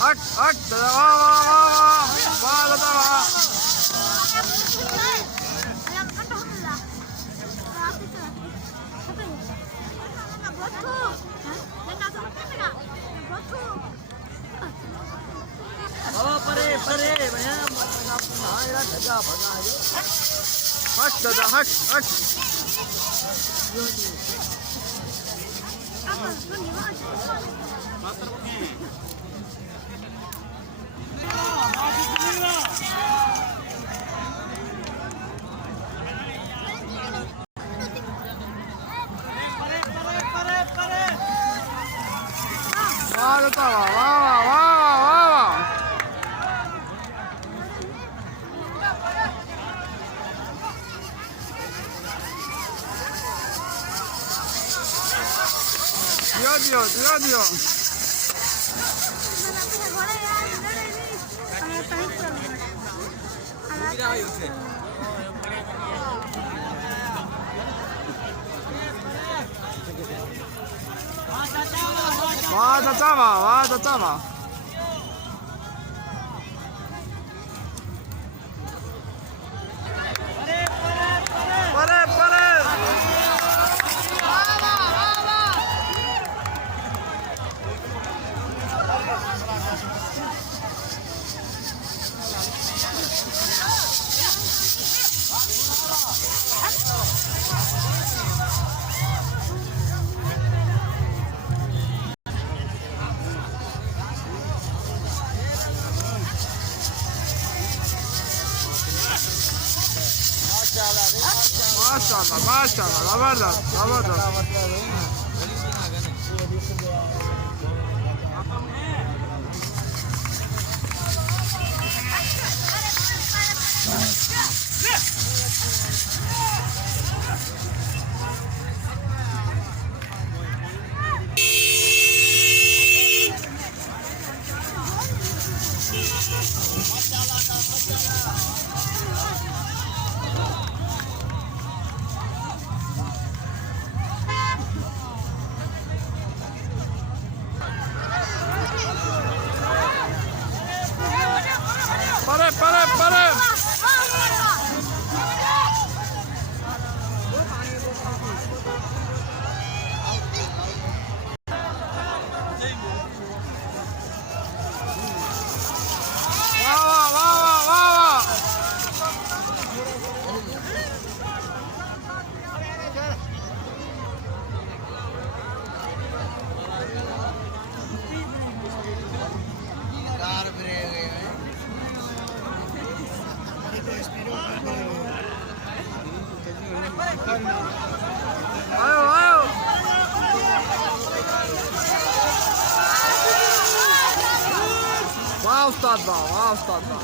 हट हट वाह वाह वाह वाह वाह दादा वाह परे परे भैया धगा भगा हट दादा हट हट वाह दादा वाह वाह वाह वाह वाह दियो दियो दियो वाह चाचा वाह चाचा वाह परे परे माशाल्लाह माशाल्लाह जबरदस्त जबरदस्त परे परे परे वाह वाह वाह वाह वाह आयो आयो वाह उस्ताद वाह वाह उस्ताद वाह